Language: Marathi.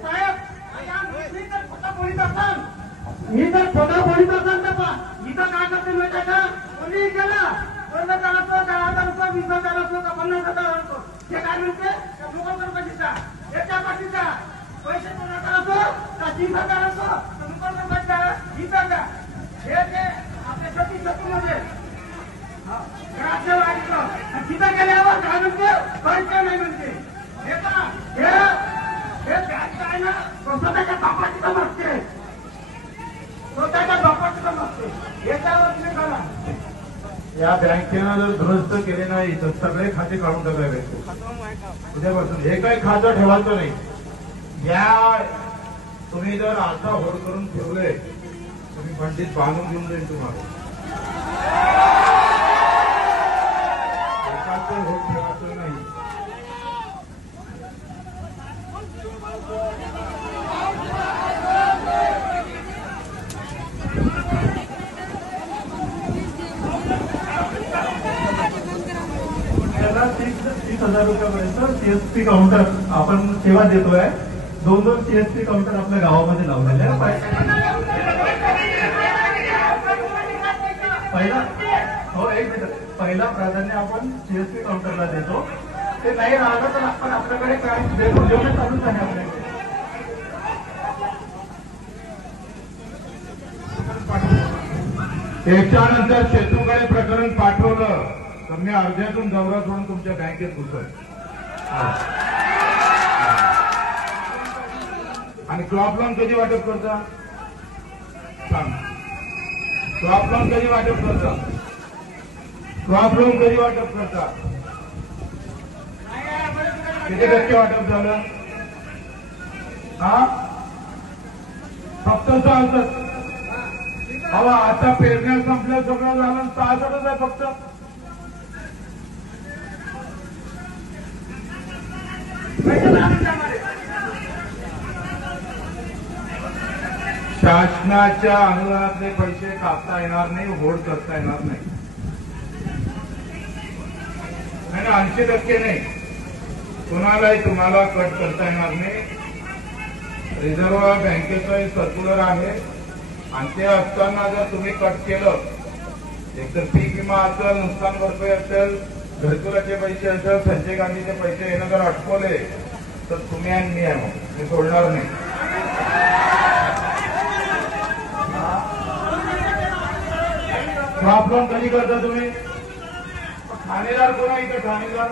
साहेब मी तर खोटा बोलीत असाल इथं काय करते माहिती का कोणी केला 15,000 असो 10,000 असो 20,000 असो का 50,000 असो ते काय म्हणते लोकांवर पैसा याच्या पाठीचा पैसे 15,000 असो का 30,000 असो लोकांवर पैसा इथं का हे ते आपल्या शेतीमध्ये तिथं गेल्यावर काय म्हणते पैसे नाही म्हणते हे का हे काय ना स्वतःच्या बापाची तर मागते स्वतःच्या बापाची तर मागते याच्यावर तुम्ही करा या बँकेनं जर दुरुस्त केले नाही तर सगळे खाते काढून टाकावे उद्यापासून हे काही खातं ठेवायचं नाही या तुम्ही जर आता होड करून ठेवले तुम्ही पंडित बांधून घेऊन जाईल तुम्हाला एकाचं होड ठेवायचं नाही त्याला 30,000 रुपयापर्यंत सीएसपी काउंटर आपण सेवा देतोय 2 सीएसपी काउंटर आपल्या गावामध्ये लावलेले पहिला प्राधान्य आपण सीएसपी काउंटरला देतो ते नाही राहिलं तर आपण आपल्याकडे काय देणं चालूच आहे आपल्याकडे त्याच्यानंतर शेतूकडे प्रकरण पाठवलं तर मी अर्ध्यातून दौरा सोडून तुमच्या बँकेत घुसल आणि क्रॉप लोन कधी वाटप करता सांग क्रॉप लोन कधी वाटप करता क्रॉप लोन कधी वाटप करता किती टक्के वाटप झालं हा फक्त 66 हवा आता पेरण्या संपल्या सगळं झालं 66च आहे फक्त शासनाच्या अनुदानातले पैसे कापता येणार नाही होड करता येणार नाही 80% नाही कुणालाही तुम्हाला कट करता येणार नाही रिझर्व्ह बँकेचं सर्क्युलर आहे आणि ते असताना जर तुम्ही कट केलं एकतर पीक विमा असेल नुकसान भरपाई असेल घरकुलाचे पैसे असेल संजय गांधीचे पैसे येणं जर अटकवले तर तुम्ही आणि मी आहे मग मी सोडणार नाही क्रॉप लोन कधी करता तुम्ही ठाणेदार कोण आहे इथं ठाणेदार